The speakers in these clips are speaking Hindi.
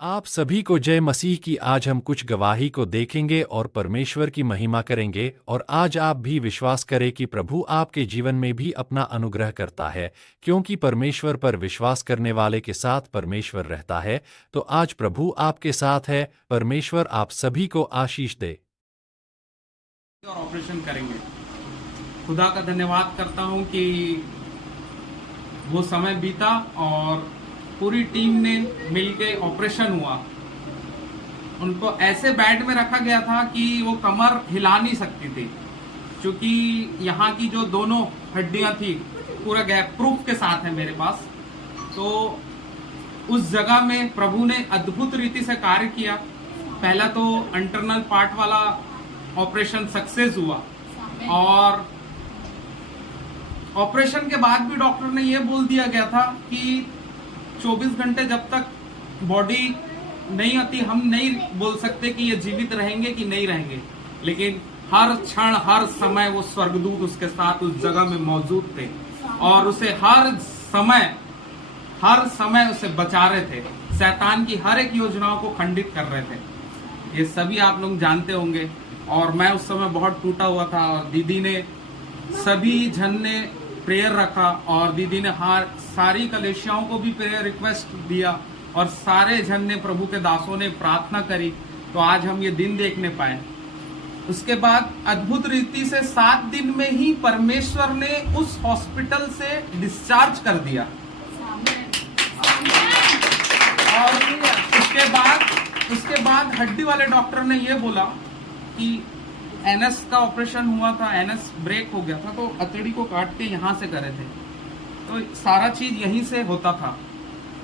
आप सभी को जय मसीह की। आज हम कुछ गवाही को देखेंगे और परमेश्वर की महिमा करेंगे। और आज आप भी विश्वास करें कि प्रभु आपके जीवन में भी अपना अनुग्रह करता है, क्योंकि परमेश्वर पर विश्वास करने वाले के साथ परमेश्वर रहता है। तो आज प्रभु आपके साथ है। परमेश्वर आप सभी को आशीष दे। और ऑपरेशन करेंगे। खुदा का धन्यवाद करता हूं कि वो समय बीता और पूरी टीम ने मिलके ऑपरेशन हुआ। उनको ऐसे बेड में रखा गया था कि वो कमर हिला नहीं सकती थी, क्योंकि यहाँ की जो दोनों हड्डियां थी पूरा गैप प्रूफ के साथ है मेरे पास। तो उस जगह में प्रभु ने अद्भुत रीति से कार्य किया। पहला तो इंटरनल पार्ट वाला ऑपरेशन सक्सेस हुआ, और ऑपरेशन के बाद भी डॉक्टर ने यह बोल दिया गया था कि 24 घंटे जब तक बॉडी नहीं आती, हम नहीं बोल सकते कि ये जीवित रहेंगे कि नहीं रहेंगे, लेकिन हर क्षण हर समय वो स्वर्गदूत उसके साथ उस जगह में मौजूद थे और उसे हर समय उसे बचा रहे थे। शैतान की हर एक योजनाओं को खंडित कर रहे थे। ये सभी आप लोग जानते होंगे। और मैं उस समय बहुत टूटा हुआ था, और दीदी ने सभी जन ने प्रेयर रखा, और दीदी ने सारी कलेशियाओं को भी प्रेयर रिक्वेस्ट दिया, और सारे जन ने, प्रभु के दासों ने प्रार्थना करी। तो आज हम ये दिन देखने पाए। उसके बाद अद्भुत रीति से 7 दिन में ही परमेश्वर ने उस हॉस्पिटल से डिस्चार्ज कर दिया। और उसके बाद हड्डी वाले डॉक्टर ने ये बोला कि एनएस का ऑपरेशन हुआ था, एनएस ब्रेक हो गया था, तो अतड़ी को काट के यहाँ से करे थे, तो सारा चीज यहीं से होता था।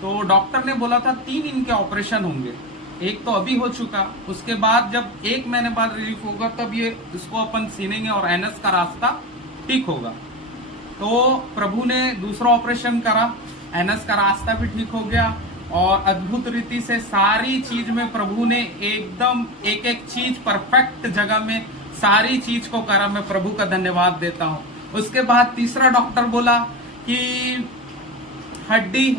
तो डॉक्टर ने बोला था 3 इनके ऑपरेशन होंगे। एक तो अभी हो चुका, उसके बाद जब 1 महीने बाद रिलीफ होगा तब ये इसको अपन सीनेंगे और एनएस का रास्ता ठीक होगा। तो प्रभु ने दूसरा ऑपरेशन करा, एनएस का रास्ता भी ठीक हो गया, और अद्भुत रीति से सारी चीज में प्रभु ने एकदम एक एक चीज परफेक्ट जगह में सारी चीज को करा। मैं प्रभु का धन्यवाद देता हूँ। उसके बाद तीसरा डॉक्टर बोला कि हड्डी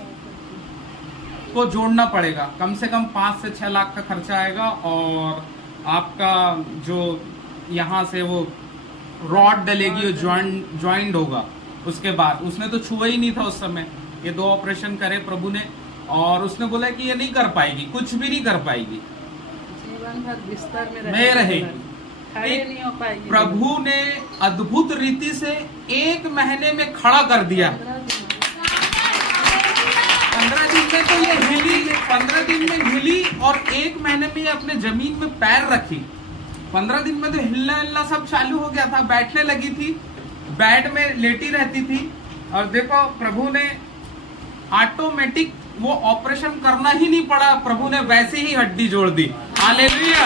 को जोड़ना पड़ेगा, कम से कम 5 से 6 लाख का खर्चा आएगा, और आपका जो यहाँ से वो रॉड डलेगी, ज्वाइंट होगा। उसके बाद उसने तो छुआ ही नहीं था उस समय। ये 2 ऑपरेशन करे प्रभु ने, और उसने बोला कि ये नहीं कर पाएगी, कुछ भी नहीं कर पाएगी, जीवन भर बिस्तर में रहेगी, खड़े नहीं हो पाएगी। प्रभु ने अद्भुत रीति से 1 महीने में खड़ा कर दिया। 15 दिन में तो ये हिली, 15 दिन में हिली, और 1 महीने में ये अपने जमीन में पैर रखी। 15 दिन में तो हिलना सब चालू हो गया था, बैठने लगी थी, बेड में लेटी रहती थी। और देखो प्रभु ने ऑटोमेटिक वो ऑपरेशन करना ही नहीं पड़ा, प्रभु ने वैसे ही हड्डी जोड़ दी। हालेलुया।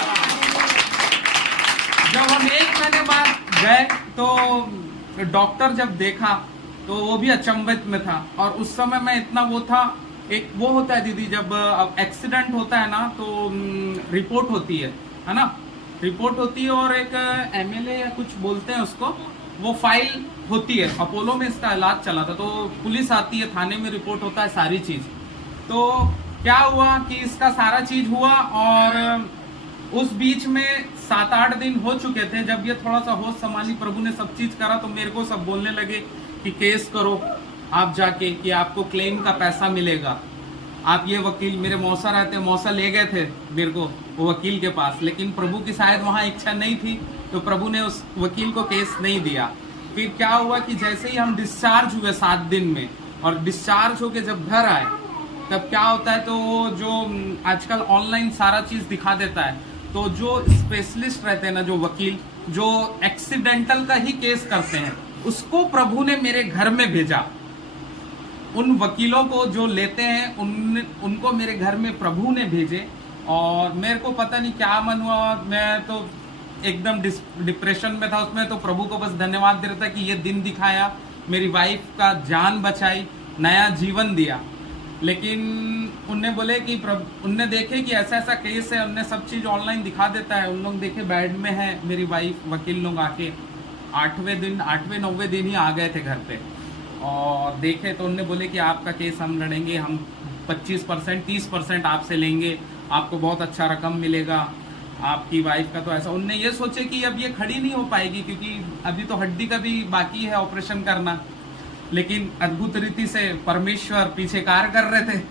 जब हम 1 महीने बाद गए तो डॉक्टर जब देखा तो वो भी अचंभित में था। और उस समय मैं इतना वो था, एक वो होता है दीदी, जब एक्सीडेंट होता है ना तो रिपोर्ट होती है ना, रिपोर्ट होती है, और एक एमएलए या कुछ बोलते हैं उसको, वो फाइल होती है। अपोलो में इसका इलाज चला था, तो पुलिस आती है, थाने में रिपोर्ट होता है, सारी चीज। तो क्या हुआ कि इसका सारा चीज हुआ, और उस बीच में 7-8 दिन हो चुके थे। जब ये थोड़ा सा होश संभाली, प्रभु ने सब चीज करा, तो मेरे को सब बोलने लगे कि केस करो आप जाके, कि आपको क्लेम का पैसा मिलेगा। आप ये वकील, मेरे मौसा रहते, मौसा ले गए थे मेरे को वो वकील के पास, लेकिन प्रभु की शायद वहां इच्छा नहीं थी, तो प्रभु ने उस वकील को केस नहीं दिया। फिर क्या हुआ कि जैसे ही हम डिस्चार्ज हुए 7 दिन में, और डिस्चार्ज होके जब घर आए, तब क्या होता है, तो जो आजकल ऑनलाइन सारा चीज दिखा देता है, तो जो स्पेशलिस्ट रहते हैं ना, जो वकील जो एक्सीडेंटल का ही केस करते हैं, उसको प्रभु ने मेरे घर में भेजा। उन वकीलों को जो लेते हैं उनको मेरे घर में प्रभु ने भेजे। और मेरे को पता नहीं क्या मन हुआ, मैं तो एकदम डिप्रेशन में था उसमें, तो प्रभु को बस धन्यवाद दे रहा था कि ये दिन दिखाया, मेरी वाइफ का जान बचाई, नया जीवन दिया। लेकिन उनने बोले कि उनने देखे कि ऐसा ऐसा केस है, उनने सब चीज ऑनलाइन दिखा देता है, उन लोग देखे बेड में है मेरी वाइफ, वकील लोग आके 8वें 9वें दिन ही आ गए थे घर पे, और देखे तो उनने बोले कि आपका केस हम लड़ेंगे, हम 25% 30% आपसे लेंगे, आपको बहुत अच्छा रकम मिलेगा, आपकी वाइफ का तो ऐसा। उनने ये सोचे कि अब ये खड़ी नहीं हो पाएगी क्योंकि अभी तो हड्डी का भी बाकी है ऑपरेशन करना। लेकिन अद्भुत रीति से परमेश्वर पीछे कार्य कर रहे थे,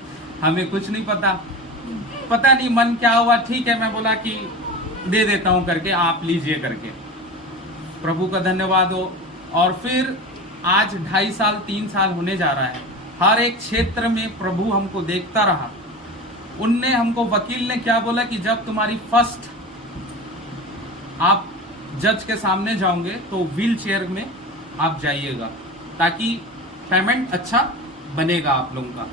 हमें कुछ नहीं पता नहीं मन क्या हुआ। ठीक है, मैं बोला कि दे देता हूं करके, आप लीजिए करके। प्रभु का धन्यवाद हो। और फिर आज 2.5 साल 3 साल होने जा रहा है, हर एक क्षेत्र में प्रभु हमको देखता रहा। उनने हमको, वकील ने क्या बोला कि जब तुम्हारी फर्स्ट आप जज के सामने जाओगे तो व्हील चेयर में आप जाइएगा, ताकि पेमेंट अच्छा बनेगा आप लोगों का।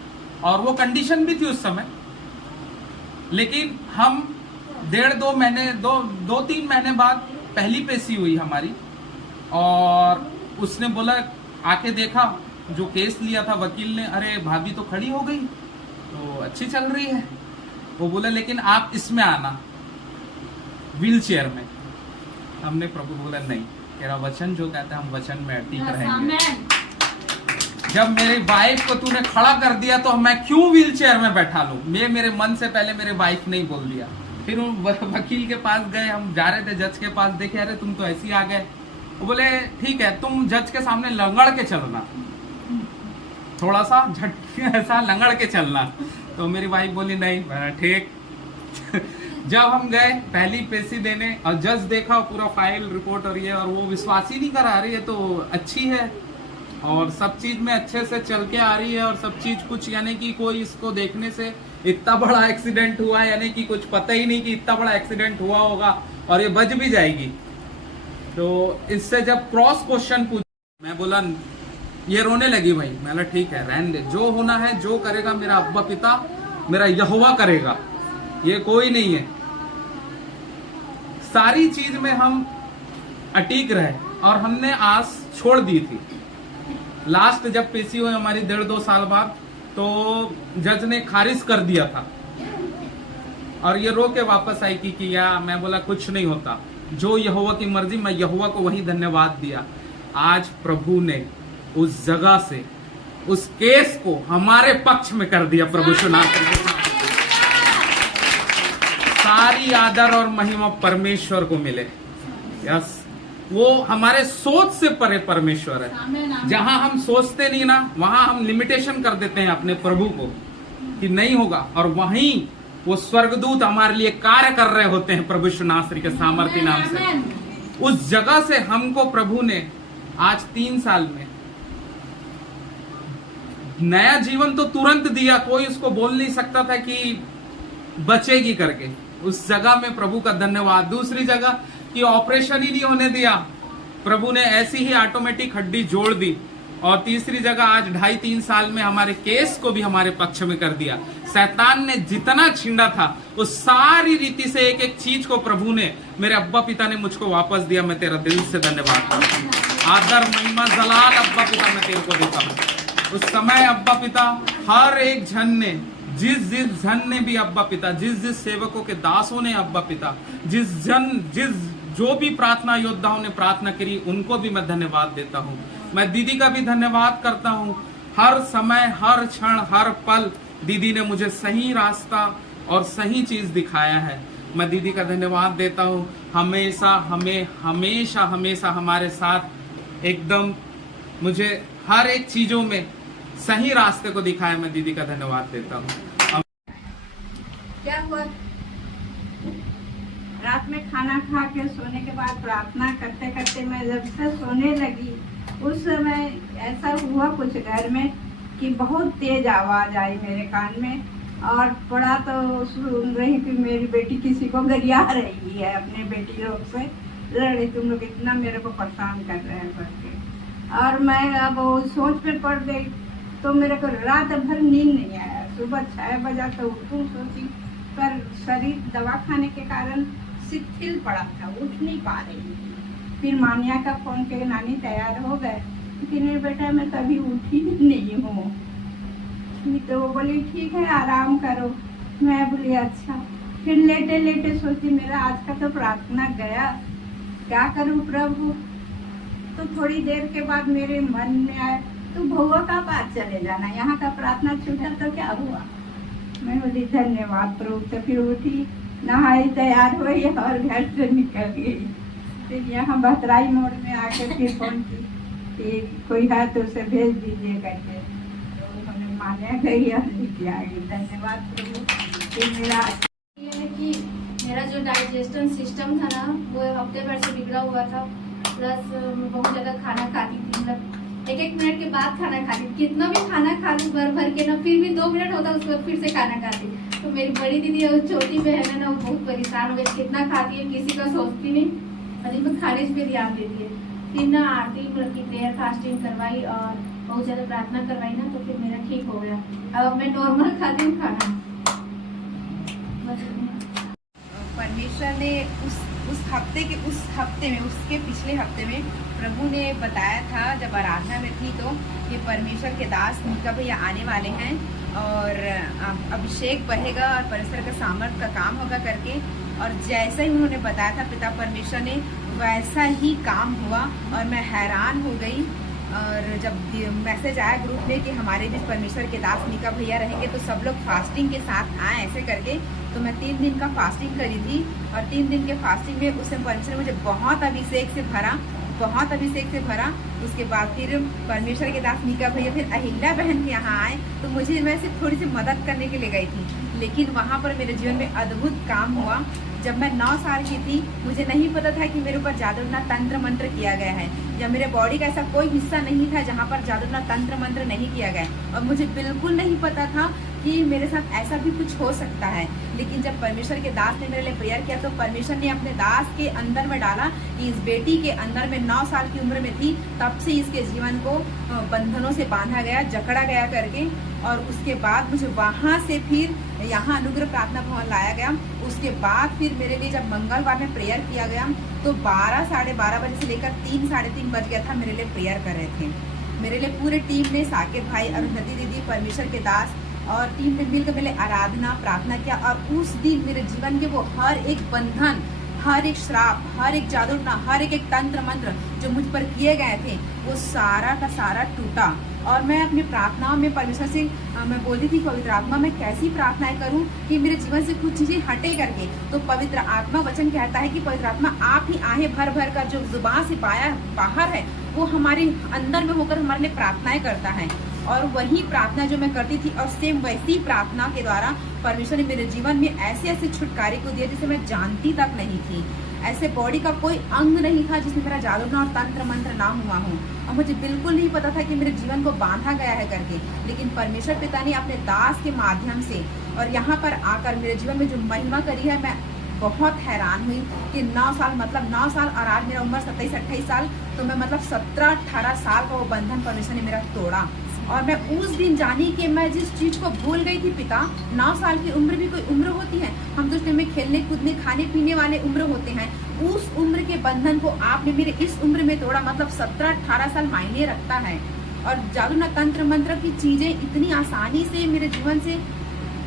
और वो कंडीशन भी थी उस समय। लेकिन हम 1.5-2 महीने 2-3 महीने बाद पहली पेशी हुई हमारी, और उसने बोला, आके देखा जो केस लिया था वकील ने, अरे भाभी तो खड़ी हो गई, तो अच्छी चल रही है। वो बोला लेकिन आप इसमें आना, व्हील चेयर में। हमने प्रभु बोला नहीं, तेरा वचन जो कहता है हम वचन में अटक रहेंगे। जब मेरी वाइफ को तूने खड़ा कर दिया तो मैं क्यों व्हील चेयर में बैठा लूं। मैं मेरे मन से पहले मेरे वाइफ ने ही बोल दिया। फिर वकील के पास गए, हम जा रहे थे जज के पास, देखे अरे तुम तो ऐसे ही आ गए। वो बोले ठीक है, तुम जज के सामने लंगड़ के चलना, थोड़ा सा झटके ऐसा लंगड़ के चलना। तो मेरी वाइफ बोली नहीं, ठीक। जब हम गए पहली पेशी देने और जज देखा पूरा फाइल रिपोर्ट और ये, और वो विश्वास ही नहीं करा रही है तो अच्छी है और सब चीज में अच्छे से चल के आ रही है और सब चीज कुछ, यानी कि कोई इसको देखने से इतना बड़ा एक्सीडेंट हुआ, यानी कि कुछ पता ही नहीं कि इतना बड़ा एक्सीडेंट हुआ होगा और ये बच भी जाएगी। तो इससे जब क्रॉस क्वेश्चन पूछ, मैं बोला, ये रोने लगी भाई। मैं बोला ठीक है, रहने दे, जो होना है जो करेगा मेरा अब्बा पिता, मेरा यहोवा करेगा, ये कोई नहीं है। सारी चीज में हम अटीक रहे और हमने आस छोड़ दी थी। लास्ट जब पेशी हुई हमारी 1.5-2 साल बाद, तो जज ने खारिज कर दिया था और ये रो के वापस आई कि या मैं बोला कुछ नहीं होता, जो यहोवा की मर्जी, मैं यहोवा को वही धन्यवाद दिया। आज प्रभु ने उस जगह से उस केस को हमारे पक्ष में कर दिया। प्रभु सुना, सारी आदर और महिमा परमेश्वर को मिले। यस, वो हमारे सोच से परे परमेश्वर है। जहां हम सोचते नहीं ना, वहां हम लिमिटेशन कर देते हैं अपने प्रभु को कि नहीं होगा, और वहीं वो स्वर्गदूत हमारे लिए कार्य कर रहे होते हैं प्रभु नासरी के सामर्थ्य नाम से। उस जगह से हमको प्रभु ने आज 3 साल में नया जीवन तो तुरंत दिया। कोई उसको बोल नहीं सकता था कि बचेगी करके। उस जगह में प्रभु का धन्यवाद। दूसरी जगह कि ऑपरेशन ही नहीं होने दिया, प्रभु ने ऐसी ही ऑटोमेटिक हड्डी जोड़ दी। और तीसरी जगह आज 2.5-3 साल में हमारे केस को भी हमारे पक्ष में कर दिया। शैतान ने जितना छींड़ा था उस सारी रीति से एक एक चीज को प्रभु ने, मेरे अब्बा पिता ने मुझको वापस दिया। मैं तेरा दिल से धन्यवाद करता हूं। आदर महिमा जलाल अब्बा पिता मैं तेरे को देता हूं। उस समय अब्बा पिता हर एक जन ने, जिस जन ने भी अब्बा पिता, जिस सेवकों के दासों ने अब्बा पिता, जो भी प्रार्थना योद्धाओं ने प्रार्थना करी, उनको भी मैं धन्यवाद देता हूँ। मैं दीदी का भी धन्यवाद करता हूँ। हर समय, हर क्षण, हर पल दीदी ने मुझे सही रास्ता और सही चीज दिखाया है। मैं दीदी का धन्यवाद देता हूँ। हमेशा हमेशा हमारे साथ एकदम मुझे हर एक चीजों में सही रास्ते को दिखाया। मैं दीदी का धन्यवाद देता हूँ। क्या हुआ? रात में खाना खा के सोने के बाद प्रार्थना करते करते मैं जब से सोने लगी, उस समय ऐसा हुआ कुछ घर में कि बहुत तेज आवाज आई मेरे कान में, और पड़ा तो सुन रही थी मेरी बेटी किसी को गरिया रही है, अपने बेटी लोग से लड़ रही, तुम लोग इतना मेरे को परेशान कर रहे हैं करके। और मैं अब सोच में पड़ गई, तो मेरे को रात भर नींद नहीं आया। सुबह 6 बजा तो उठूं सोची, पर शरीर दवा खाने के कारण शिथिल पड़ा था, उठ नहीं पा रही थी। फिर मानिया का फोन के नानी तैयार हो गए, लेकिन बेटा मैं कभी उठी नहीं हूँ। तो वो बोली ठीक है आराम करो। मैं बोली अच्छा। फिर लेटे लेटे सोची मेरा आज का तो प्रार्थना गया, क्या करूँ प्रभु। तो थोड़ी देर के बाद मेरे मन में आया, तू भौवा का पास चले जाना, यहाँ का प्रार्थना छूटा तो क्या हुआ। मैं बोली धन्यवाद प्रभु। तो फिर उठी, नहाई, तैयार हुई और घर से निकल गई। फिर यहाँ बहतराई मोड़ में आकर फिर फोन की कि कोई है तो उसे भेज दीजिए करके। तो उन्होंने मान्या गई और लेके आ गई। धन्यवाद प्रभु। फिर मेरा ये है कि मेरा जो डाइजेशन सिस्टम था ना वो हफ्ते भर से बिगड़ा हुआ था। प्लस बहुत ज़्यादा खाना खाती थी, मतलब एक मिनट के बाद खाना खाती थी। कितना भी खाना खा लूँ भर भर के ना, फिर भी 2 मिनट होता उसके बाद फिर से खाना खाती। तो मेरी बड़ी दीदी और छोटी बहन है ना, वो बहुत परेशान हो गई, कितना खाती है किसी का सोचती नहीं, और इनको खाने पे ध्यान देती है। फिर ना आरती की प्रेयर फास्टिंग करवाई और बहुत ज़्यादा प्रार्थना करवाई ना, तो फिर मेरा ठीक हो गया। अब मैं नॉर्मल खाती हूँ खाना। परमेश्वर ने उस हफ्ते में उसके पिछले हफ्ते में प्रभु ने बताया था, जब आराधना में थी, तो ये परमेश्वर के दास मीका भैया आने वाले हैं और अभिषेक बहेगा और परमेश्वर का सामर्थ का काम होगा करके। और जैसा ही उन्होंने बताया था पिता परमेश्वर ने, वैसा ही काम हुआ और मैं हैरान हो गई। और जब मैसेज आया ग्रुप में कि हमारे बीच परमेश्वर के दास मीका भैया रहेंगे तो सब लोग फास्टिंग के साथ आए ऐसे करके, तो मैं 3 दिन का फास्टिंग करी थी। और 3 दिन के फास्टिंग में उससे परमेश्वर ने मुझे बहुत अभिषेक से भरा। उसके बाद फिर परमेश्वर के दास मीका भैया फिर अहिल्या बहन के यहाँ आए, तो मुझे मैं सिर्फ थोड़ी सी मदद करने के लिए गई थी, लेकिन वहाँ पर मेरे जीवन में अद्भुत काम हुआ। जब मैं 9 साल की थी, मुझे नहीं पता था कि मेरे ऊपर जादूना तंत्र मंत्र किया गया है। जब मेरे बॉडी का ऐसा कोई हिस्सा नहीं था जहाँ पर जादूना तंत्र मंत्र नहीं किया गया, और मुझे बिल्कुल नहीं पता था कि मेरे साथ ऐसा भी कुछ हो सकता है। लेकिन जब परमेश्वर के दास ने मेरे लिए प्रेयर किया, तो परमेश्वर ने अपने दास के अंदर में डाला कि इस बेटी के अंदर में 9 साल की उम्र में थी, तब से इसके जीवन को बंधनों से बांधा गया, जकड़ा गया करके। और उसके बाद मुझे वहाँ से फिर यहाँ अनुग्रह प्रार्थना भवन लाया गया। उसके बाद फिर मेरे लिए जब मंगलवार में प्रेयर किया गया, तो 12 साढ़े 12 बजे से लेकर 3 साढ़े 3 बज गया था, मेरे लिए प्रेयर कर रहे थे। मेरे लिए पूरे टीम ने, साकेत भाई, अरुंधति दीदी, परमेश्वर के दास और टीम ने मिलकर मेरे आराधना प्रार्थना किया। और उस दिन मेरे जीवन के वो हर एक बंधन, हर एक श्राप, हर एक जादूटना, हर एक तंत्र मंत्र जो मुझ पर किए गए थे, वो सारा का सारा टूटा। और मैं अपनी प्रार्थनाओं में परमेश्वर से मैं बोलती थी, पवित्र आत्मा मैं कैसी प्रार्थनाएं करूं कि मेरे जीवन से कुछ चीज़ें हटे करके। तो पवित्र आत्मा वचन कहता है कि पवित्र आत्मा आप ही आहे भर भर कर जो जुबान से बाहर है, वो हमारे अंदर में होकर हमारे लिए प्रार्थनाएं करता है। और वही प्रार्थना जो मैं करती थी, और सेम वैसी प्रार्थना के द्वारा परमेश्वर ने मेरे जीवन में ऐसे ऐसे छुटकारे को दिया जिसे मैं जानती तक नहीं थी। ऐसे बॉडी का कोई अंग नहीं था जिसमें मेरा जादूना और तंत्र मंत्र ना हुआ हो, और मुझे बिल्कुल नहीं पता था कि मेरे जीवन को बांधा गया है करके। लेकिन परमेश्वर पिता ने अपने दास के माध्यम से और यहाँ पर आकर मेरे जीवन में जो महिमा करी है, मैं बहुत हैरान हुई कि 9 साल मतलब 9 साल, और आज मेरा उम्र 27-28 साल, तो मैं मतलब 17-18 साल का वो बंधन परमेश्वर ने मेरा तोड़ा। और मैं उस दिन जानी कि मैं जिस चीज को भूल गई थी, पिता 9 साल की उम्र भी कोई उम्र होती है, हम तो उसमें खेलने कूदने खाने पीने वाले उम्र होते हैं, उस उम्र के बंधन को आपने मेरे इस उम्र में तोड़ा। मतलब 17-18 साल मायने रखता है। और जादूना तंत्र मंत्र की चीजें इतनी आसानी से मेरे जीवन से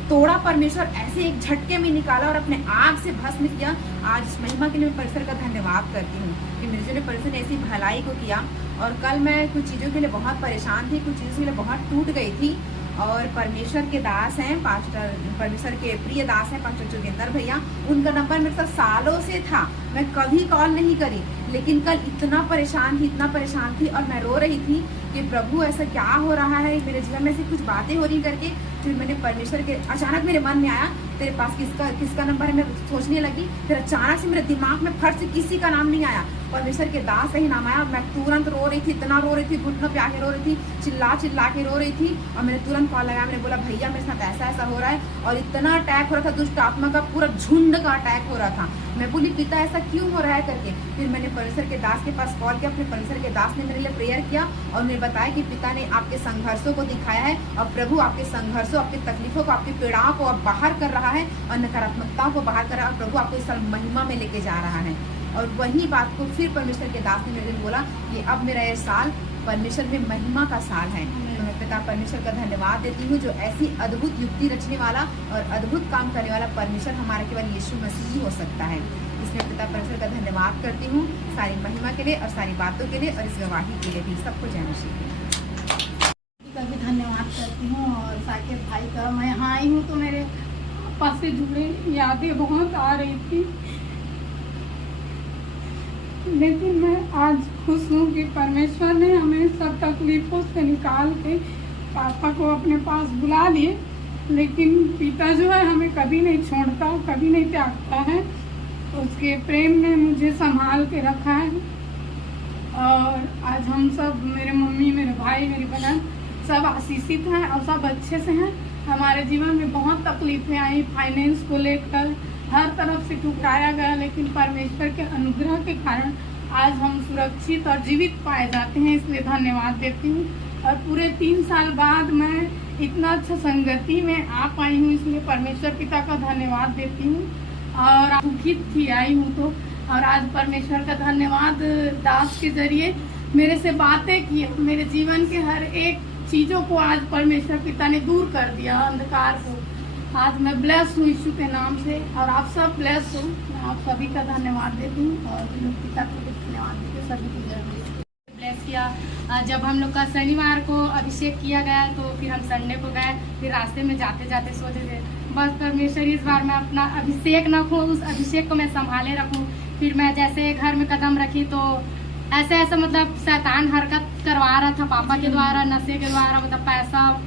तोड़ा परमेश्वर, ऐसे एक झटके में निकाला और अपने आप से भस्म किया। आज इस महिमा के लिए मैं परमेश्वर का धन्यवाद करती हूँ कि मेरे जीवन में परमेश्वर ने ऐसी भलाई को किया। और कल मैं कुछ चीज़ों के लिए बहुत परेशान थी, कुछ चीज़ों के लिए बहुत टूट गई थी। और परमेश्वर के दास हैं पास्टर, परमेश्वर के प्रिय दास हैं पास्टर जोगिंदर भैया, उनका नंबर मेरे साथ सालों से था, मैं कभी कॉल नहीं करी। लेकिन कल इतना परेशान थी और मैं रो रही थी कि प्रभु ऐसा क्या हो रहा है मेरे जीवन में, से कुछ बातें हो रही करके। फिर मैंने परमेश्वर के, अचानक मेरे मन में आया तेरे पास किसका नंबर है, मैं सोचने लगी। फिर अचानक से मेरे दिमाग में फट से किसी का नाम नहीं आया, परमेश्वर के दास का ही नाम आया। और मैं तुरंत रो रही थी, इतना रो रही थी, घुटनों पे आके रो रही थी, चिल्ला के रो रही थी। और मैंने तुरंत कॉल लगाया, मैंने बोला भैया मेरे साथ ऐसा हो रहा है, और इतना अटैक हो रहा था, दुष्ट आत्मा का पूरा झुंड का अटैक हो रहा था। मैं बोली पिता ऐसा क्यों हो रहा है करके। फिर मैंने परमेश्वर के दास के पास कॉल किया, फिर परमेश्वर के दास ने मेरे लिए प्रेयर किया और उन्हें बताया कि पिता ने आपके संघर्षों को दिखाया है, और प्रभु आपके संघर्षों, आपकी तकलीफों को, आपकी पीड़ाओं को अब बाहर कर रहा है, और नकारात्मकताओं को बाहर कर रहा है, और प्रभु आपको इस साल महिमा में लेके जा रहा है। और वही बात को फिर परमेश्वर के दास ने मेरे लिए बोला कि अब मेरा ये साल परमेश्वर में महिमा का साल है। तो मैं पिता परमेश्वर का धन्यवाद देती हूँ जो ऐसी अद्भुत युक्ति रचने वाला और अद्भुत काम करने वाला परमेश्वर हमारा केवल यीशु मसीह ही हो सकता है। इसलिए पिता परमेश्वर का धन्यवाद करती हूँ सारी महिमा के लिए और सारी बातों के लिए और इस गवाही के लिए भी। सबको जय मसीह। का भी धन्यवाद करते करती हूँ। और साकेत भाई का मैं यहाँ आई हूँ तो मेरे पापा से जुड़े यादें बहुत आ रही थी, लेकिन मैं आज खुश हूँ कि परमेश्वर ने हमें सब तकलीफों से निकाल के पापा को अपने पास बुला लिए। लेकिन पिता जो है हमें कभी नहीं छोड़ता, कभी नहीं त्यागता है। उसके प्रेम ने मुझे संभाल के रखा है। और आज हम सब, मेरे मम्मी, मेरे भाई, मेरी बहन, सब आशीषित हैं और सब अच्छे से हैं। हमारे जीवन में बहुत तकलीफें आई, फाइनेंस को लेकर हर तरफ से ठुकराया गया, लेकिन परमेश्वर के अनुग्रह के कारण आज हम सुरक्षित और जीवित पाए जाते हैं, इसलिए धन्यवाद देती हूँ। और पूरे 3 साल बाद मैं इतना अच्छा संगति में आ पाई हूँ, इसलिए परमेश्वर पिता का धन्यवाद देती हूँ। और दुखित थी आई हूँ तो, और आज परमेश्वर का धन्यवाद दास के जरिए मेरे से बातें की, मेरे जीवन के हर एक चीजों को आज परमेश्वर पिता ने दूर कर दिया, अंधकार को। आज मैं ब्लेस हूँ यीशु के नाम से, और आप सब ब्लेस हो। मैं आप सभी का धन्यवाद देती हूँ और पिता को भी धन्यवाद देती हूँ, सभी की जय। ब्लेस किया। जब हम लोग का शनिवार को अभिषेक किया गया तो फिर हम संडे को गए, फिर रास्ते में जाते जाते सोचे थे बस परमेश्वर इस बार मैं अपना अभिषेक न खो, उस अभिषेक को मैं संभाले रखूँ। फिर मैं जैसे घर में कदम रखी तो ऐसा मतलब शैतान हरकत करवा रहा था पापा के द्वारा, नशे के द्वारा, मतलब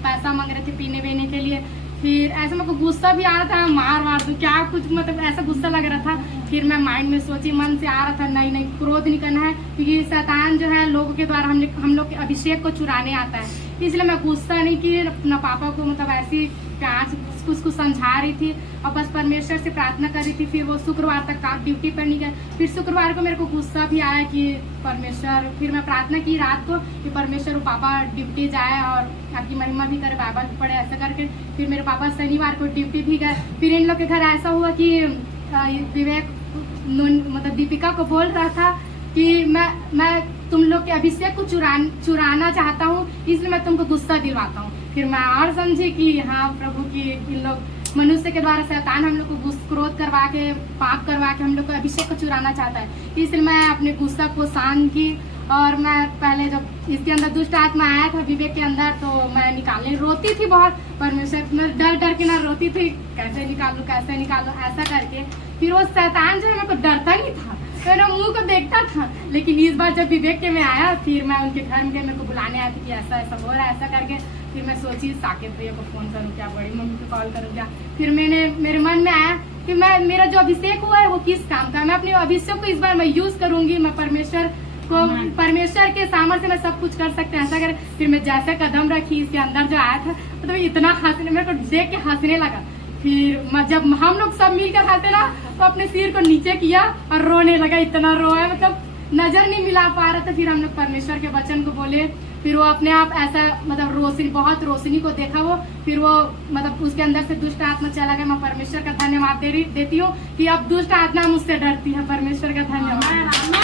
पैसा मांग रहे थे पीने वीने के लिए। फिर ऐसा मेरे को गुस्सा भी आ रहा था, मार दूं क्या, कुछ मतलब ऐसा गुस्सा लग रहा था। फिर मैं माइंड में सोची, मन से आ रहा था नहीं क्रोध नहीं करना है, क्योंकि शैतान जो है लोगों के द्वारा हम लोग के अभिषेक को चुराने आता है। इसलिए मैं गुस्सा नहीं की, अपना पापा को मतलब ऐसी प्यार उसको समझा रही थी और बस परमेश्वर से प्रार्थना कर रही थी। फिर वो शुक्रवार तक ड्यूटी पर नहीं गए। फिर शुक्रवार को मेरे को गुस्सा भी आया कि परमेश्वर, फिर मैं प्रार्थना की रात को कि परमेश्वर पापा ड्यूटी जाए और आपकी महिमा भी करे, बाइबल भी पढ़े, ऐसा करके। फिर मेरे पापा शनिवार को ड्यूटी भी गए। फिर इन लोग के घर ऐसा हुआ कि विवेक मतलब दीपिका को बोल रहा था कि मैं तुम लोग के अभिषेक को चुराना चाहता हूँ, इसलिए मैं तुमको गुस्सा दिलवाता हूँ। फिर मैं और समझी कि हाँ प्रभु की इन लोग मनुष्य के द्वारा शैतान हम लोग को क्रोध करवा के, पाप करवा के हम लोग को अभिषेक को चुराना चाहता है। इसलिए मैं अपने गुस्सा को शांत की और मैं पहले जब इसके अंदर दुष्ट आत्मा आया था विवेक के अंदर तो मैं निकालने रोती थी बहुत, परमेश्वर में डर के ना रोती थी, कैसे निकालूं ऐसा करके। फिर वो शैतान जो है मेरे को डरता नहीं था, मेरे मुंह को देखता था। लेकिन इस बार जब विवेक के में आया, फिर मैं उनके घर में मेरे को बुलाने आई थी कि ऐसा हो रहा है, ऐसा करके। फिर मैं सोची साकेत भैया को फोन करूँ क्या, बड़ी मम्मी को कॉल करूँ क्या। फिर मेरे मन में आया कि मेरा जो अभिषेक हुआ है वो किस काम का, मैं अपने अभिषेक को इस बार मैं यूज करूंगी, मैं परमेश्वर के सामर्थ्य में सब कुछ कर सकते हैं, ऐसा करे। फिर मैं जैसे कदम रखी इसके अंदर जो आया था मतलब इतना हंसने, मेरे को देख के हंसने लगा। फिर जब हम लोग सब मिलकर हंसे ना तो अपने सिर को नीचे किया और रोने लगा, इतना रोया मतलब नजर नहीं मिला पा रहा था। फिर हम लोग परमेश्वर के वचन को बोले, फिर वो अपने आप ऐसा मतलब बहुत रोशनी को देखा वो, फिर वो मतलब उसके अंदर से दुष्ट आत्मा चला गया। मैं परमेश्वर का धन्यवाद देती हूँ कि अब दुष्ट आत्मा मुझसे डरती है। परमेश्वर का धन्यवाद।